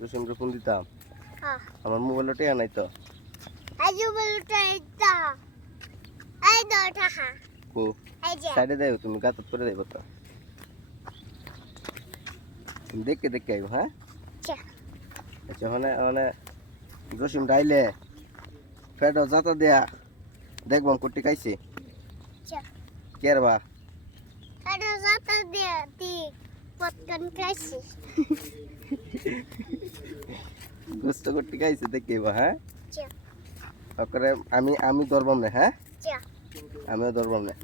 জসিম রে ফোন দিতাম হ্যাঁ আমার মোবাইলে টেয়া নাই তো আজ বলতে এটা এই দটা হ্যাঁ কো এই যে সাইডে দেও তুমি গাত করে দেব তো তুমি দেখে দেখে আইও হ্যাঁ আচ্ছা আচ্ছা মানে জসিম ডাইলে ফেডো যাতা দেয়া দেখবাম কোটি খাইছে আচ্ছা কেরবা এটা যাতে দিয়ে ঠিক পটকন খাইছি গোস্ত কোটি খাইছে দেখেবা হ্যাঁ আচ্ছা ওকরে আমি ধরবাম না হ্যাঁ আচ্ছা আমিও ধরবাম না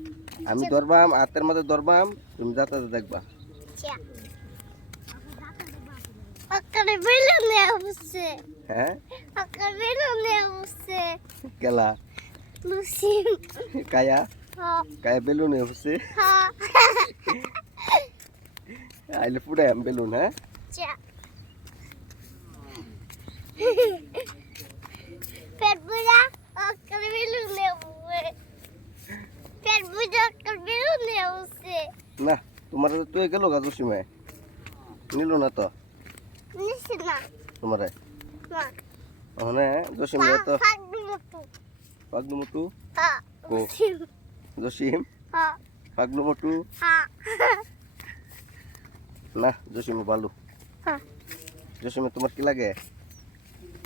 আমি ধরবাম হাতের মধ্যে ধরবাম তুমি যাতা দেখবা আচ্ছা ওখানে বেলুনে বসে হ্যাঁ ওখানে বেলুনে বসে কেলা লুসি কায়া হ্যাঁ কায়া বেলুন হচ্ছে হ্যাঁ আইলে পুড়ে বেলুন হ্যাঁ আচ্ছা পেট বুঝা ওখানে বেলুনে বসে পেট বুঝা ওখানে বেলুনে বসে না তোমার তুই গেল গা জসিমে নিল না তো নিছি না তোমারে না ওখানে জসিমে তো ফাগদু মতো পাগলু মটু হ্যাঁ কো জসিম হ্যাঁ পাগলু মটু হ্যাঁ না জসিমে ভালো হ্যাঁ জসিমে তোমার কি লাগে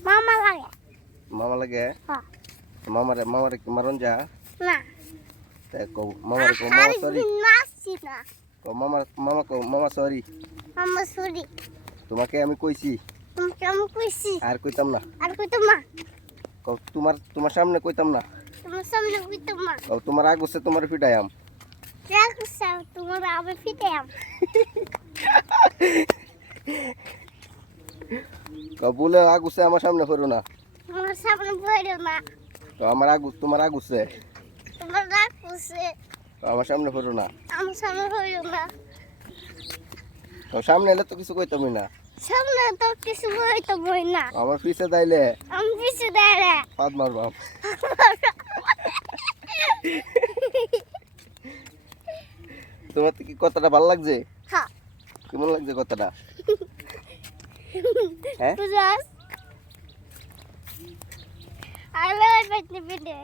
মামা লাগে মামা লাগে হ্যাঁ মামারে কি মারন যা না তাই কো মামারে কো মামা সরি নাচি না কো মামা কো মামা সরি মামা সরি তোমাকে আমি কইছি তুমি কেমন কইছি আর কইতাম না আর কইতো মা কও তোমার সামনে কইতাম না তোমার সামনে কইতো মা কও তোমার আগুছে তোমার ফিটায়াম রাখছা তোমার আবে ফিতে আম কও বলে আগুছে আমার সামনে করো না তোমার সামনে পড়ো না তো তোমার আগুছে তোমার রাখছে আমার সামনে করো না আমার সামনে পড়ো না তো সামনে এলে তো কিছু কইতামই না সামনে তো কিছু হইতো বই না আমার পিছে দাইলে আমি পিছে দাঁড়া পাদ মারবাম তোমার কি কথাটা ভালো লাগছে হ্যাঁ কেমন লাগছে কথাটা হ্যাঁ বুঝাস আলো বাইতে বেডে